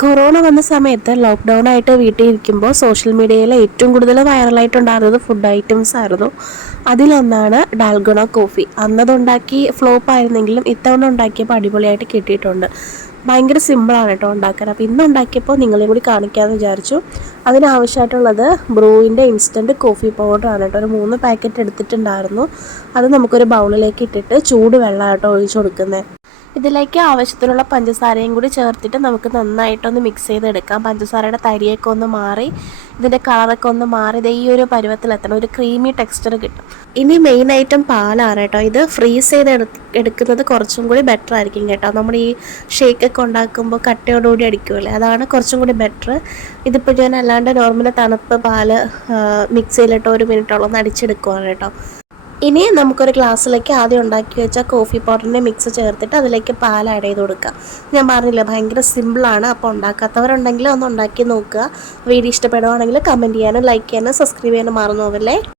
Corona വന്ന സമയത്ത് lockdown ആയിട്ട് വീട്ടിൽ ഇരിക്കുമ്പോൾ സോഷ്യൽ മീഡിയയിൽ ഏറ്റവും കൂടുതൽ വൈറലായിട്ടുണ്ടായിരുന്നത് ഫുഡ് ഐറ്റംസ് ആയിരുന്നു. അതിലൊന്നാണ് ഡാൽഗുണ കോഫി. അന്നതുണ്ടാക്കി ഫ്ലോപ്പ് ആയിരുന്നെങ്കിലും ഇത്തവണ ഉണ്ടാക്കിയപ്പോൾ അടിപൊളിയായിട്ട് കിട്ടിയിട്ടുണ്ട്. ഭയങ്കര സിമ്പിളാണ് കേട്ടോ ഉണ്ടാക്കാൻ. അപ്പോൾ ഇന്ന് ഉണ്ടാക്കിയപ്പോൾ നിങ്ങളെയും കൂടി കാണിക്കാമെന്ന് വിചാരിച്ചു. അതിനാവശ്യമായിട്ടുള്ളത് ബ്രൂവിൻ്റെ ഇൻസ്റ്റൻറ്റ് കോഫി പൗഡറാണ് കേട്ടോ. ഒരു 3 പാക്കറ്റ് എടുത്തിട്ടുണ്ടായിരുന്നു. അത് നമുക്കൊരു ബൗളിലേക്ക് ഇട്ടിട്ട് ചൂട് വെള്ളം കേട്ടോ ഒഴിച്ചു കൊടുക്കുന്നത്. ഇതിലേക്ക് ആവശ്യത്തിനുള്ള പഞ്ചസാരയും കൂടി ചേർത്തിട്ട് നമുക്ക് നന്നായിട്ടൊന്ന് മിക്സ് ചെയ്തെടുക്കാം. പഞ്ചസാരയുടെ തരിയൊക്കെ ഒന്ന് മാറി ഇതിൻ്റെ കളറൊക്കെ ഒന്ന് മാറി ഇത് ഈ ഒരു പരുവത്തിലെത്തണം. ഒരു ക്രീമി ടെക്സ്ചർ കിട്ടും. ഇനി മെയിൻ ഐറ്റം പാലാണ് കേട്ടോ. ഇത് ഫ്രീസ് ചെയ്ത് എടുക്കുന്നത് കുറച്ചും കൂടി ബെറ്റർ ആയിരിക്കും കേട്ടോ. നമ്മൾ ഈ ഷേക്കൊക്കെ ഉണ്ടാക്കുമ്പോൾ കട്ടയോടുകൂടി അടിക്കുമല്ലേ, അതാണ് കുറച്ചും കൂടി ബെറ്റർ. ഇതിപ്പോൾ ഞാൻ അല്ലാണ്ട് നോർമൽ തണുപ്പ് പാല് മിക്സിയിലിട്ട് 1 മിനിറ്റോളം ഒന്ന് അടിച്ചെടുക്കുവാണ് കേട്ടോ. ഇനി നമുക്കൊരു ഗ്ലാസ്സിലേക്ക് ആദ്യം ഉണ്ടാക്കി വെച്ച കോഫി പൗഡറിൻ്റെ മിക്സ് ചേർത്തിട്ട് അതിലേക്ക് പാൽ ആഡ് ചെയ്ത് കൊടുക്കുക. ഞാൻ പറഞ്ഞില്ല ഭയങ്കര സിമ്പിളാണ്. അപ്പോൾ ഉണ്ടാക്കാത്തവരുണ്ടെങ്കിൽ ഒന്ന് ഉണ്ടാക്കി നോക്കുക. വീഡിയോ ഇഷ്ടപ്പെടുവാണെങ്കിൽ കമൻറ്റ് ചെയ്യാനും ലൈക്ക് ചെയ്യാനും സബ്സ്ക്രൈബ് ചെയ്യാനും മറന്നു പോവല്ലേ.